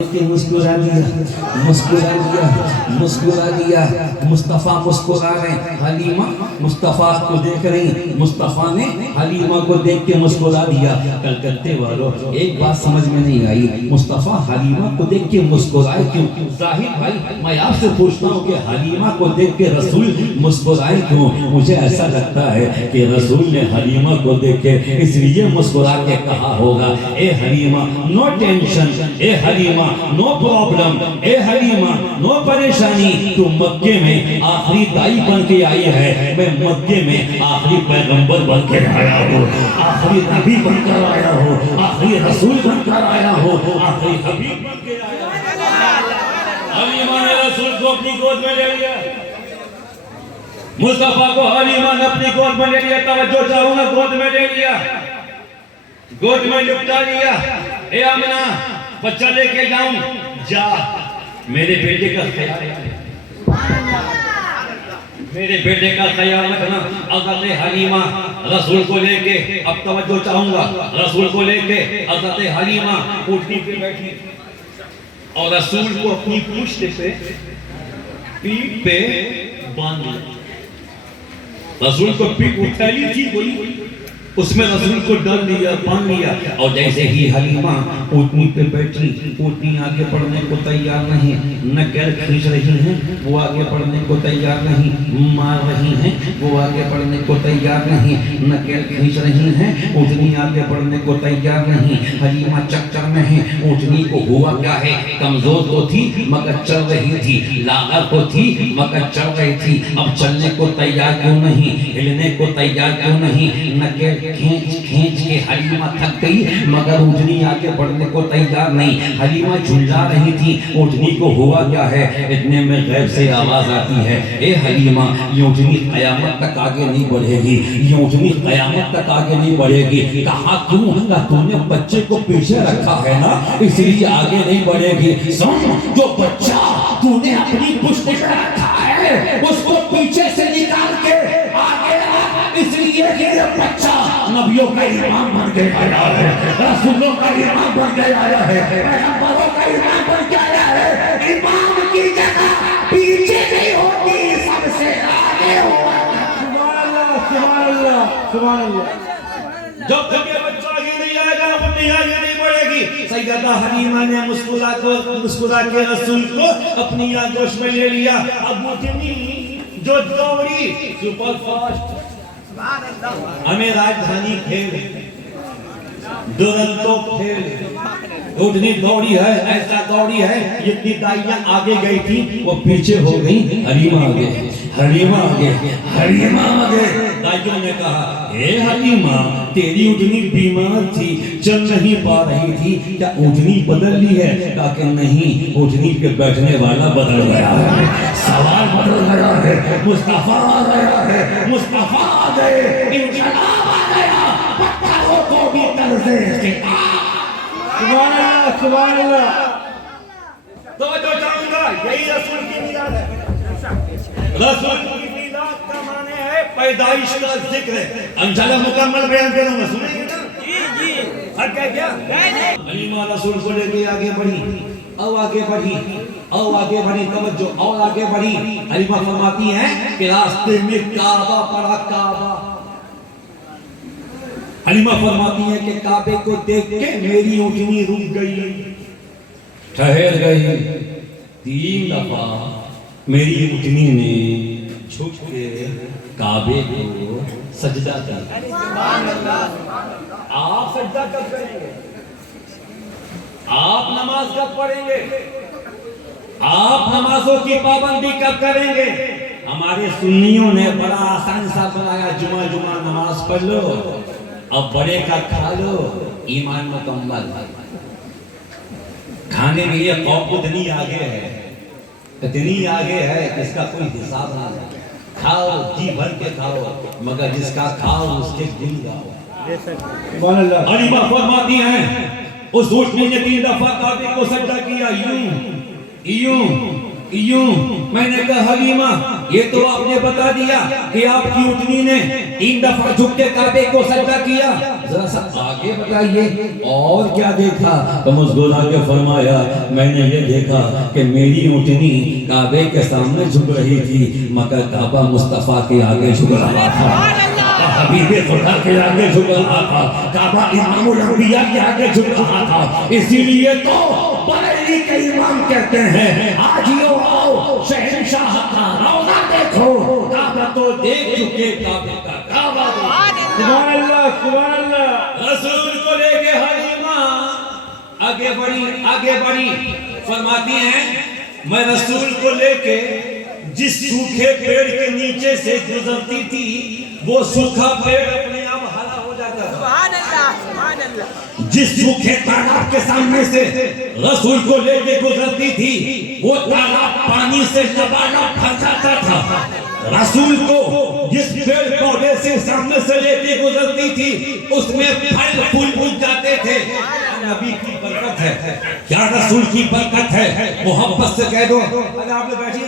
मुस्कुरा दिया मुस्कुरा दिया मुस्कुरा दिया। मुस्तफ़ा मुस्कुरा रहे, हलीमा मुस्तफ़ा को देख रही, मुस्तफ़ा ने हलीमा को देख के मुस्कुरा दिया। कलकत्ते वालों, एक बात समझ में नहीं आई, मुस्तफ़ा हलीमा को देख के मुस्कुराए क्यों? जाहिर भाई, मैं आपसे पूछता हूँ कि हलीमा को देख के रसूल मुस्कुराए क्यों? मुझे ऐसा लगता है कि रसूल ने हलीमा को देख के इसलिए मुस्कुरा के कहा होगा, ए हलीमा नो टेंशन, ए हलीमा नो प्रॉब्लम, ए हलीमा नो परेशानी, तू मक्के में आखिरी दाई बन के आई है, मैं मक्के में आखिरी पैगंबर बन के आया हूँ, आखिरी नबी बनकर आया हूँ, आखिरी रसूल बनकर आया हूँ, आखिरी हबीब बन के आया हूँ। हलीमा ने रसूल को अपनी गोद में ले लिया, मुस्तफा को हलीमा ने अपनी गोद में ले लिया। तवज्जो चाहूंगा, गोद में ले लिया, गोद में लिपटा लिया। ए आमना, बच्चा लेके जाऊं, जा, मेरे बेटे का ख्याल, मेरे बेटे का ख्याल रखना। हज़रत हलीमा रसूल को लेके, अब तवज्जो चाहूंगा, रसूल को लेके हज़रत हलीमा ऊँटनी पे बैठी और रसूल को अपनी पुश्त पे, पीठ पे बांध लिया। रसूल को पीठ उठैली थी कोई, उसमें रसूल को डर लिया, बांध लिया। और जैसे ही हलीमा ऊँटनी पे बैठी, ऊँटनी आगे बढ़ने को तैयार नहीं, नकेल खींच रही हैं, वो आगे बढ़ने को तैयार नहीं, मार रही हैं, वो आगे बढ़ने को तैयार नहीं, नकेल खींच रही हैं, ऊँटनी आगे बढ़ने को तैयार नहीं। हलीमा चक्कर में है। ऊँटनी को हुआ क्या है, कमजोर तो थी मगर चल रही थी, लागर तो थी मगर चल रही थी। अब चलने को तैयार क्यों नहीं, हिलने को तैयार क्यों नहीं? नकेल खींच खींच के हलीमा थक गई मगर ऊँटनी आगे बढ़ने को तैयार नहीं। हलीमा झुल्ला रही थी। ऊँटनी को हुआ क्या है, इतने में गैब से आवाज आती है, ए हलीमा, ये ऊँटनी कयामत तक आगे नहीं बढ़ेगी, ये ऊँटनी कयामत तक आगे नहीं बढ़ेगी। कहा क्यों? तूने बच्चे को पीछे रखा है ना, इसलिए आगे नहीं बढ़ेगी। सुन, जो बच्चा तूने अपनी पुश्त पे रखा है उसको पीछे से निकाल के आगे, इसलिए ये बच्चा नबियों का इमाम बन के आया है, रसूलों का इमाम बन के आया है, पैगंबरों का इमाम बन के आया है। इमाम की जगह पीछे नहीं होती, सबसे आगे होगा। सुभान अल्लाह, सुभान अल्लाह, सुभान अल्लाह। जब तक ये बच्चा आगे नहीं आएगा, अपनी आगे नहीं बढ़ेगी। सैयदा हलीमा ने मुस्कुरा के रसूल को अपनी आगोश में ले लिया। अब ऊँटनी जो दौड़ी सुपर फास्ट, हमें राजधानी खेल, दुरंतो खेल, ऊँटनी दौड़ी है, ऐसा दौड़ी है, जितनी दाइयां आगे गई थी वो पीछे हो गई। हलीमा आगे, हलीमा आगे, हलीमा आगे। दाइयों ने कहा, हे हलीमा, तेरी ऊँटनी बीमार थी, चल नहीं पा रही थी, क्या ऊँटनी बदल ली है? कहा कि नहीं, ऊँटनी पे बैठने वाला बदल गया है, सवाल बदल गया है, मुस्तफा आ गया है, मुस्तफा आ गए, इंकलाब आ गया, पत्थरों को भी तर्ज़े खिताब। सुभान अल्लाह, सुभान अल्लाह। तो जो चाहूंगा, यही रसूल की मिलाद है। रसूल की मिलाद का माने है पैदाइश का जिक्र। इंशाअल्लाह मुकम्मल बयान करूंगा, सुनेंगे ना? जी जी। हट गया क्या? हलीमा रसूल को लेके आगे बढ़ी, और आगे बढ़ी, और आगे बढ़ी, तवज्जो, और आगे बढ़ी। हलीमा फरमाती हैं कि रास्ते में काबा पड़ा, काबा। हलीमा फरमाती है कि काबे को देख के मेरी ऊँटनी रुक गई, ठहर गई। 3 दफा मेरी ऊँटनी ने झुक के काबे को सजदा किया। आप सजदा कब करेंगे? आप नमाज कब पढ़ेंगे? आप नमाजों की पाबंदी कब करेंगे? हमारे सुन्नियों ने बड़ा आसान सा बनाया, जुमा जुमा नमाज पढ़ लो, अब बड़े का खा लो, ईमान मुकम्मल। खाने में ये कौम इतनी आगे है, इतनी आगे है, इसका कोई हिसाब नहीं। खाओ, जी भर के खाओ, मगर जिसका खाओ उसके गुण गाओ। हलीमा फरमाती हैं, उस ऊँटनी ने 3 दफा काबे को सजदा किया, यूं यूं यूं मैंने कहा हलीमा ये तो आपने बता दिया कि आपकी ऊँटनी ने 3 दफा झुक के काबे को सजदा किया, जरा सा आगे बताइए और क्या देखा? तो मुस्कुरा के फरमाया मैंने ये देखा कि मेरी ऊँटनी काबे के सामने झुक रही थी, मगर काबा मुस्तफा के आगे झुक रहा था, हबीबे खुदा के आगे झुक रहा था, काबा इमामुल अंबिया के आगे झुक रहा था। इसीलिए तो बरेली के इमाम कहते हैं आजियो आओ शहंशाह का रौज़ा देखो, काबा तो देख चुके काबे का काबा। सुभान अल्लाह, सुभान अल्लाह। रसूल को लेके हलीमा आगे बढ़ी फरमाती हैं मैं रसूल को लेके जिस सूखे पेड़ के नीचे से गुजरती थी वो सूखा पेड़ अपने आप हरा हो जाता था। सुभान अल्लाह, सुभान अल्लाह। जिस सूखे तालाब के सामने से रसूल को लेके गुजरती थी वो तालाब पानी से लबालब भर जाता था। रसूल को जिस पेड़ पौधे से सामने से लेके गुजरती थी उसमें फल फूल उग जाते थे। नबी की बरकत है, क्या रसूल की बरकत है, मोहब्बत से कह दो। अगर आप लोग बैठिए।